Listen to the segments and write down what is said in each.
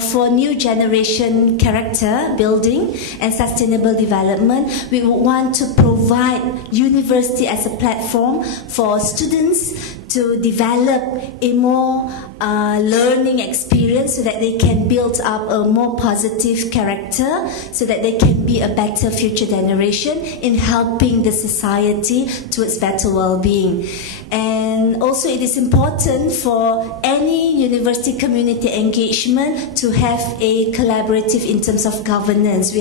for new generation character building and sustainable development, we would want to provide university as a platform for students to develop a more learning experience so that they can build up a more positive character, so that they can be a better future generation in helping the society towards better well-being. And also it is important for any university community engagement to have a collaborative in terms of governance. We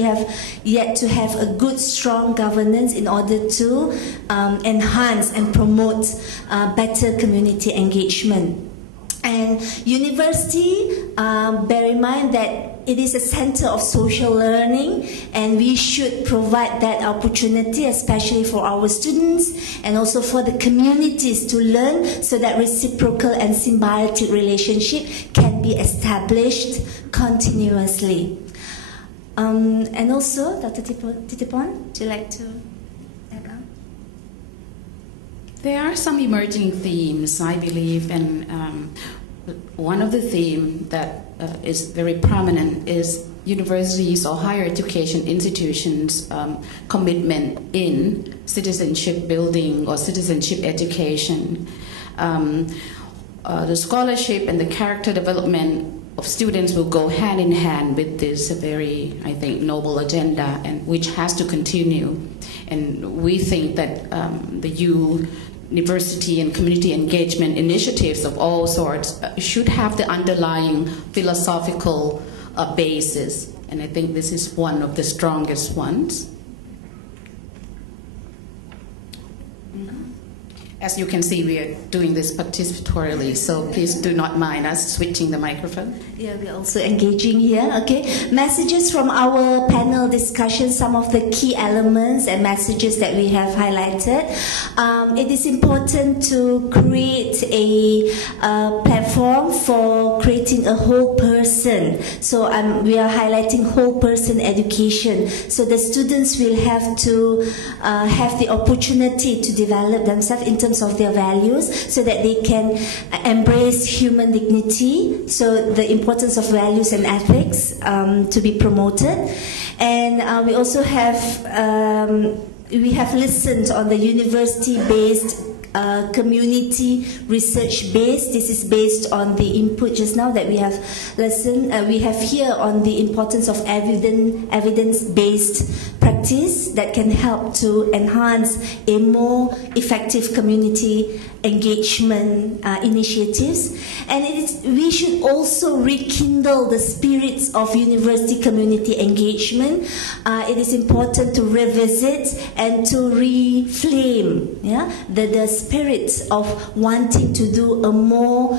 have yet to have a good, strong governance in order to enhance and promote better community engagement. And university, bear in mind that it is a center of social learning, and we should provide that opportunity, especially for our students and also for the communities to learn, so that reciprocal and symbiotic relationship can be established continuously. And also, Dr. Titipon, would you like to add on? There are some emerging themes, I believe, and one of the themes that is very prominent is universities or higher education institutions' commitment in citizenship building or citizenship education. The scholarship and the character development of students will go hand in hand with this very, I think, noble agenda, and which has to continue. And we think that the university and community engagement initiatives of all sorts should have the underlying philosophical basis, and I think this is one of the strongest ones. As you can see, we are doing this participatorily, so please do not mind us switching the microphone. Yeah, we're also engaging here, okay. Messages from our panel discussion, some of the key elements and messages that we have highlighted. It is important to create a platform for creating a whole person. So we are highlighting whole person education. So the students will have to have the opportunity to develop themselves in terms of their values, so that they can embrace human dignity, so the importance of values and ethics to be promoted. And we also have listened on the university-based community research based. This is based on the input just now that we have listened. We have here on the importance of evidence-based practice that can help to enhance a more effective community engagement initiatives. And we should also rekindle the spirits of university community engagement. It is important to revisit and to reflame the spirit of wanting to do a more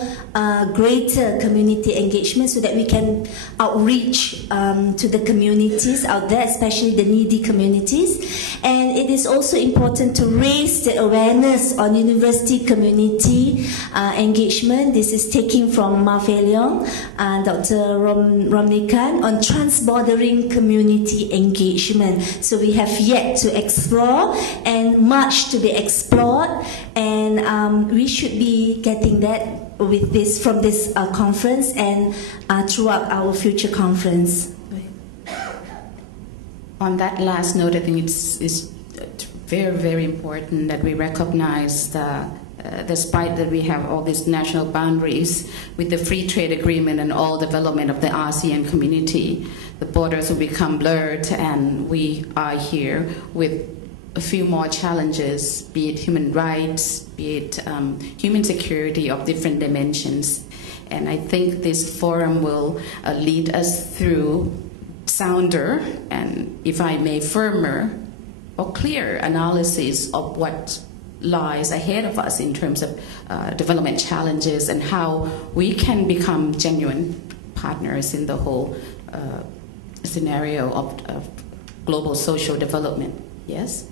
greater community engagement, so that we can outreach to the communities out there, especially the needy communities. And it is also important to raise the awareness on university community engagement. This is taking from Ma Fei Leong and Dr. Romnikan on transbordering community engagement. So we have yet to explore and much to be explored, and we should be getting that with this from this conference and throughout our future conference. On that last note, I think it's very, very important that we recognize that despite that we have all these national boundaries with the free trade agreement and all development of the ASEAN community, the borders will become blurred, and we are here with a few more challenges, be it human rights, be it human security of different dimensions. And I think this forum will lead us through sounder and, if I may, firmer or clear analysis of what lies ahead of us in terms of development challenges and how we can become genuine partners in the whole scenario of global social development. Yes?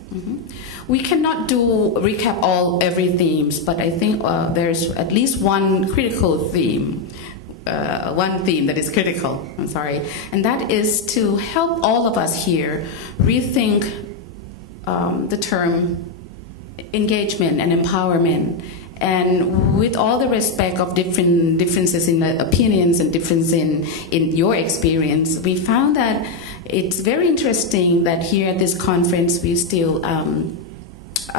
We cannot recap every themes, but I think there's at least one critical theme, one theme that is critical, I'm sorry, and that is to help all of us here rethink the term engagement and empowerment, And with all the respect of differences in the opinions and difference in your experience, we found that it's very interesting that here at this conference we still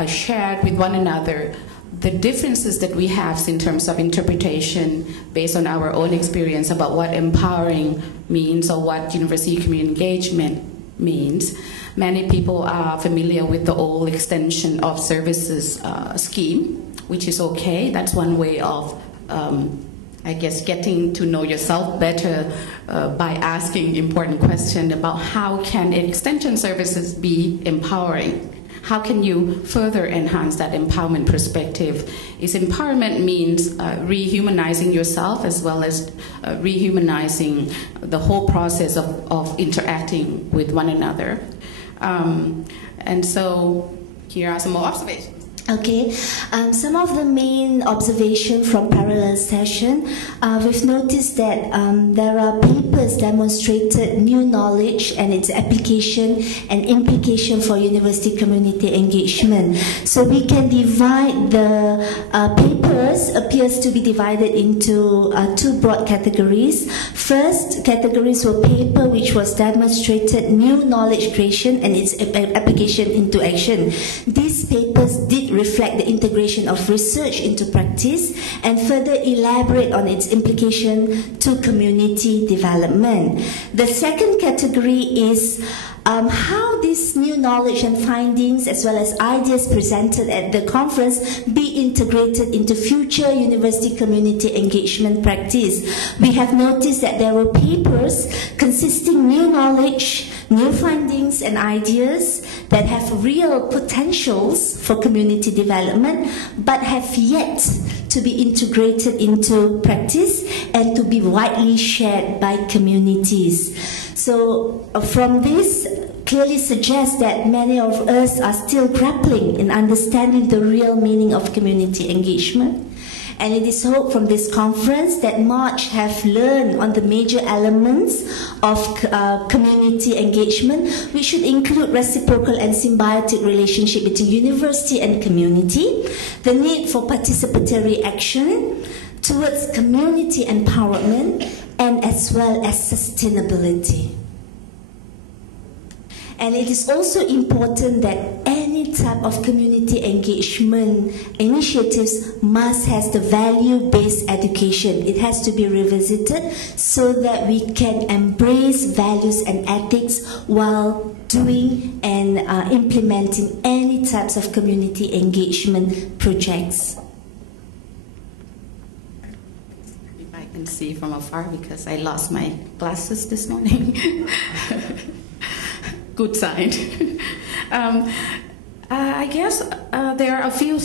shared with one another the differences that we have in terms of interpretation based on our own experience about what empowering means or what university community engagement means. Many people are familiar with the old extension of services scheme, which is okay. That's one way of, I guess, getting to know yourself better by asking important questions about how can extension services be empowering. How can you further enhance that empowerment perspective? Is empowerment means rehumanizing yourself as well as rehumanizing the whole process of interacting with one another. And so here are some more observations. Okay, some of the main observation from parallel session, we've noticed that there are papers demonstrated new knowledge and its application and implication for university community engagement. So we can divide the papers, appears to be divided into two broad categories. First categories were paper which was demonstrated new knowledge creation and its application into action. These papers did reflect the integration of research into practice and further elaborate on its implication to community development. The second category is how this new knowledge and findings as well as ideas presented at the conference be integrated into future university community engagement practice. We have noticed that there were papers consisting new knowledge, new findings and ideas that have real potentials for community development but have yet to be integrated into practice and to be widely shared by communities. So from this clearly suggests that many of us are still grappling in understanding the real meaning of community engagement. And it is hoped from this conference that much have learned on the major elements of community engagement, which should include reciprocal and symbiotic relationship between university and community, the need for participatory action towards community empowerment, and as well as sustainability. And it is also important that any type of community engagement initiatives must have the value-based education. It has to be revisited so that we can embrace values and ethics while doing and implementing any types of community engagement projects. If I can see from afar because I lost my glasses this morning. Good sign. I guess there are a few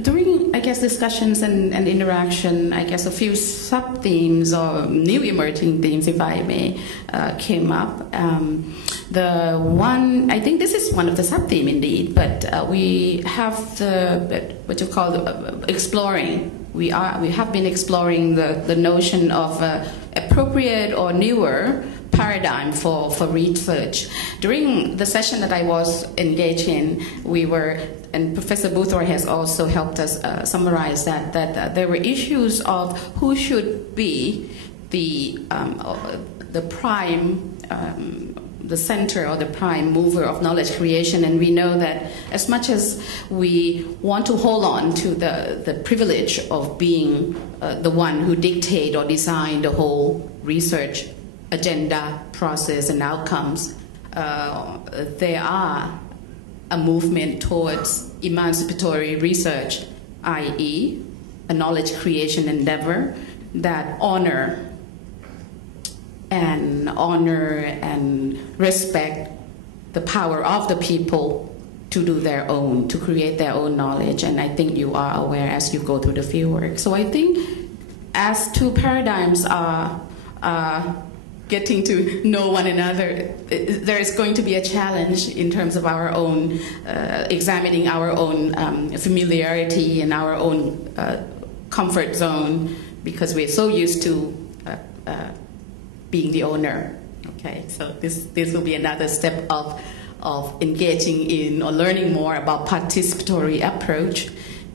during discussions and interaction. I guess a few sub themes or new emerging themes, if I may, came up. The one, I think this is one of the sub theme indeed, but we have the what you call exploring. We have been exploring the notion of appropriate or newer paradigm for research. During the session that I was engaged in, and Professor Boothroyd has also helped us summarize that there were issues of who should be the prime, the center or the prime mover of knowledge creation. And we know that as much as we want to hold on to the privilege of being the one who dictate or design the whole research agenda, process, and outcomes, there are a movement towards emancipatory research, i.e., a knowledge creation endeavor that honor and respect the power of the people to do their own, to create their own knowledge. And I think you are aware as you go through the fieldwork. So I think as two paradigms are getting to know one another, there is going to be a challenge in terms of our own examining our own familiarity and our own comfort zone, because we're so used to being the owner. Okay, so this will be another step of engaging in or learning more about participatory approach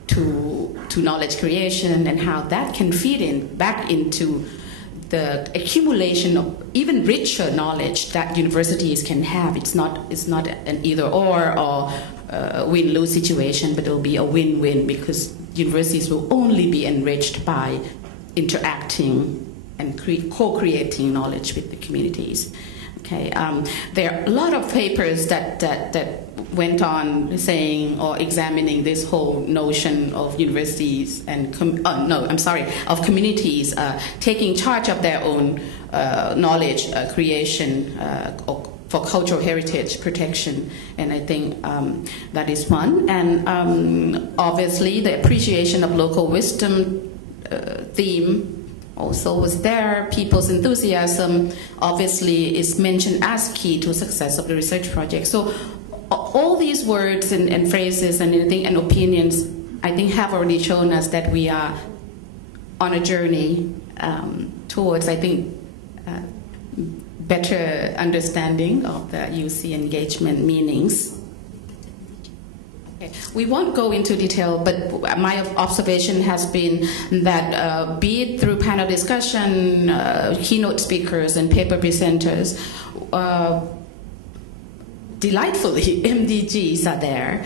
to to knowledge creation and how that can feed in back into the accumulation of even richer knowledge that universities can have. It's not an either-or or win-lose situation, but it will be a win-win, because universities will only be enriched by interacting and co-creating knowledge with the communities. Okay, there are a lot of papers that went on saying or examining this whole notion of universities and of communities taking charge of their own knowledge creation for cultural heritage protection, and I think that is one. And obviously the appreciation of local wisdom theme also was there. People's enthusiasm obviously is mentioned as key to success of the research project. So all these words and phrases and anything and opinions, I think, have already shown us that we are on a journey towards, I think, better understanding of the UC engagement meanings. We won't go into detail, but my observation has been that be it through panel discussion, keynote speakers, and paper presenters, delightfully, MDGs are there,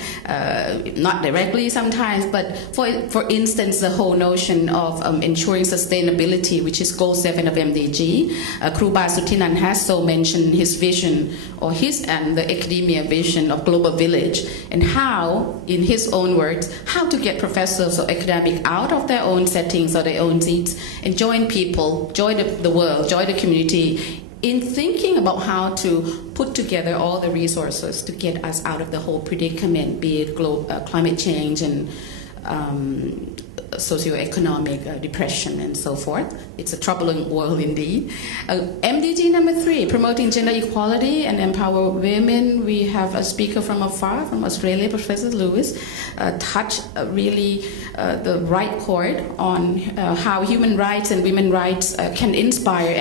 not directly sometimes, but for instance, the whole notion of ensuring sustainability, which is goal 7 of MDG. Kruba Sutinan has so mentioned his vision, or his and the academia vision of global village, and how, in his own words, how to get professors or academics out of their own settings or their own seats and join people, join the world, join the community, in thinking about how to put together all the resources to get us out of the whole predicament, be it climate change and socioeconomic depression and so forth. It's a troubling world indeed. MDG number 3, promoting gender equality and empower women. We have a speaker from afar, from Australia, Professor Lewis, touched really the right chord on how human rights and women's rights can inspire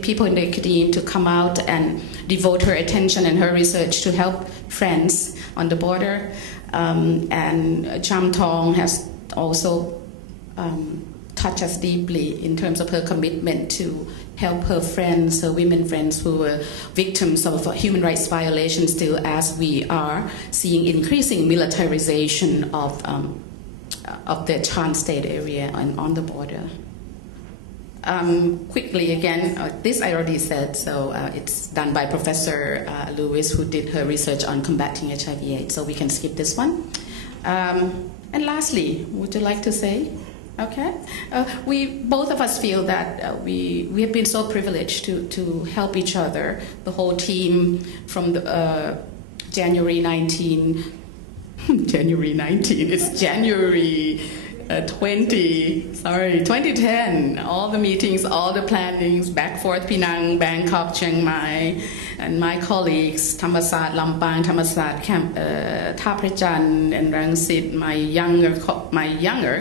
people in the academia to come out and devote her attention and her research to help friends on the border. And Cham Tong has also touched us deeply in terms of her commitment to help her friends, her women friends who were victims of human rights violations, still as we are seeing increasing militarization of the Chan State area and on the border. Quickly again, this I already said, so it's done by Professor Lewis, who did her research on combating HIV/AIDS, so we can skip this one. And lastly, would you like to say? Okay. Both of us feel that we have been so privileged to help each other, the whole team from the January 19, it's January 2010, all the meetings, all the plannings, back forth Penang, Bangkok, Chiang Mai, and my colleagues, Thammasat, Lampang, Thammasat, Thaprachan, and Rangsit, my younger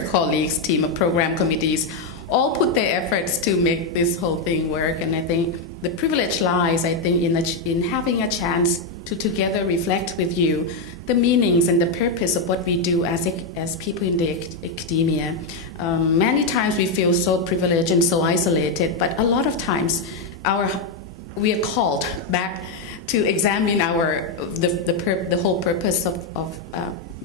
colleagues, team of program committees, all put their efforts to make this whole thing work. And I think the privilege lies, I think, in having a chance to together reflect with you the meanings and the purpose of what we do as people in the academia. Many times we feel so privileged and so isolated, but a lot of times we are called back to examine the whole purpose of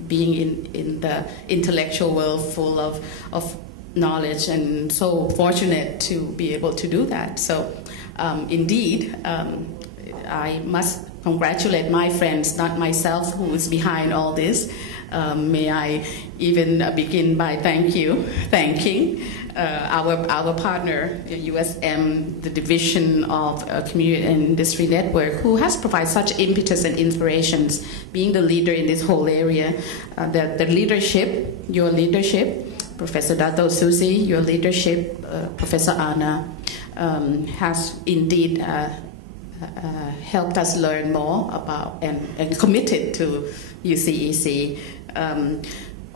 being in the intellectual world full of knowledge, and so fortunate to be able to do that. So indeed, I must congratulate my friends, not myself, who is behind all this. May I even begin by thanking our partner, USM, the Division of Community and Industry Network, who has provided such impetus and inspirations, being the leader in this whole area. The leadership, your leadership, Professor Dato Susie, your leadership, Professor Anna, has indeed helped us learn more about and committed to UCEC.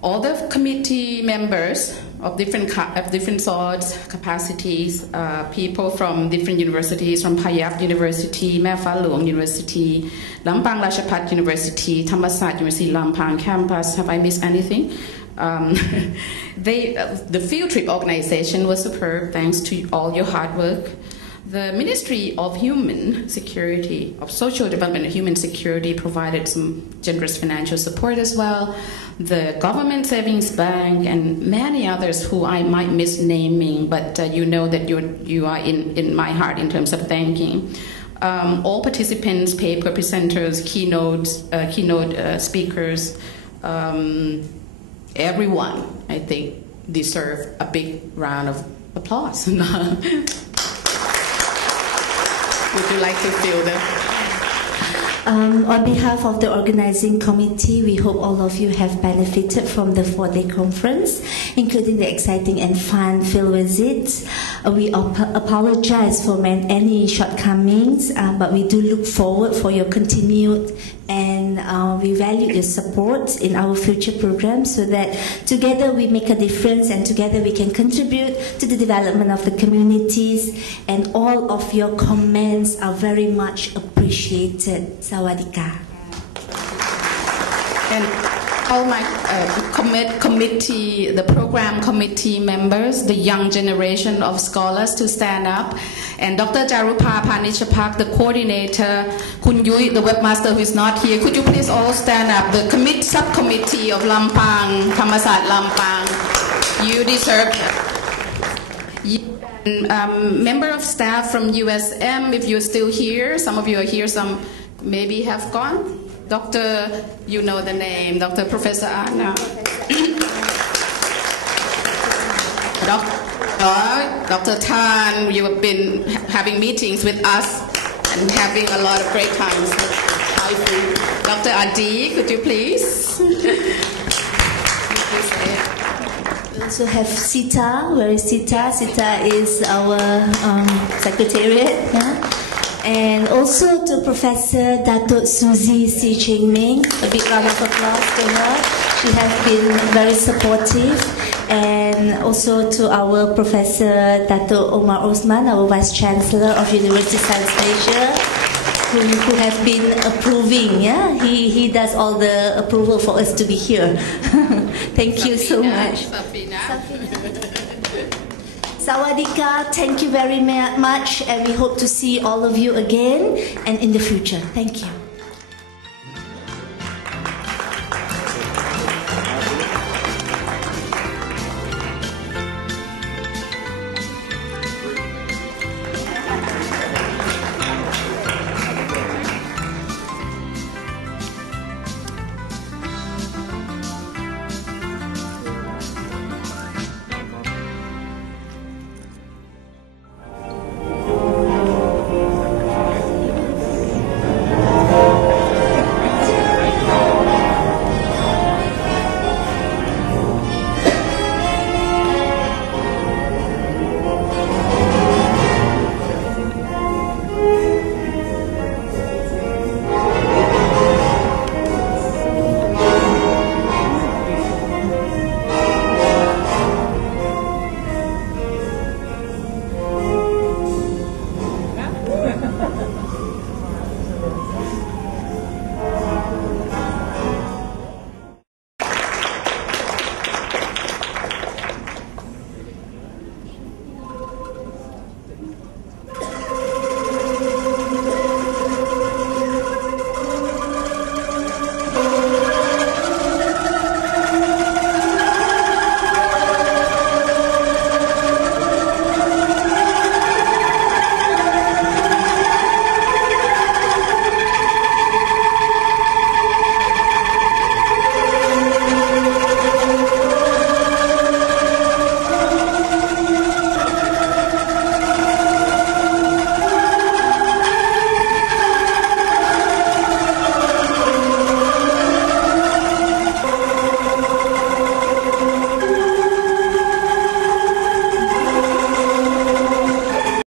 All the committee members of different sorts, capacities, people from different universities, from Payap University, Mae Fah Luang University, Lampang Rashapat University, Thammasat University Lampang campus. Have I missed anything? The field trip organization was superb, thanks to all your hard work. The Ministry of Human Security, of Social Development and Human Security provided some generous financial support as well. The Government Savings Bank and many others who I might miss naming, but you know that you are in my heart in terms of thanking. All participants, paper presenters, keynote speakers, everyone, I think, deserve a big round of applause. Would you like to fill the... On behalf of the organizing committee, we hope all of you have benefited from the 4-day conference, including the exciting and fun field visits. We apologize for any shortcomings, but we do look forward for your continued, and we value your support in our future programs, so that together we make a difference and together we can contribute to the development of the communities, and all of your comments are very much appreciated. Sawadika. And all my committee, the program committee members, the young generation of scholars to stand up, and Dr. Jarupa Panichapak, the coordinator, Kun Yui, the webmaster who is not here, could you please all stand up? The subcommittee of Lampang, Thammasat Lampang, you deserve member of staff from USM, if you're still here, some of you are here, some maybe have gone. Dr. You know the name, Dr. Professor Anna. Dr. Tan, you have been having meetings with us and having a lot of great times. Dr. Adi, could you please? We also have Sita. Where is Sita? Sita is our secretariat. Yeah? And also to Professor Datuk Suzy Si Ching Ming, a big round of applause to her. She has been very supportive. And also to our Professor Datuk Omar Osman, our Vice Chancellor of University of South Asia, who has been approving. Yeah, he does all the approval for us to be here. Thank you so much. Sawadika, thank you very much, and we hope to see all of you again and in the future. Thank you.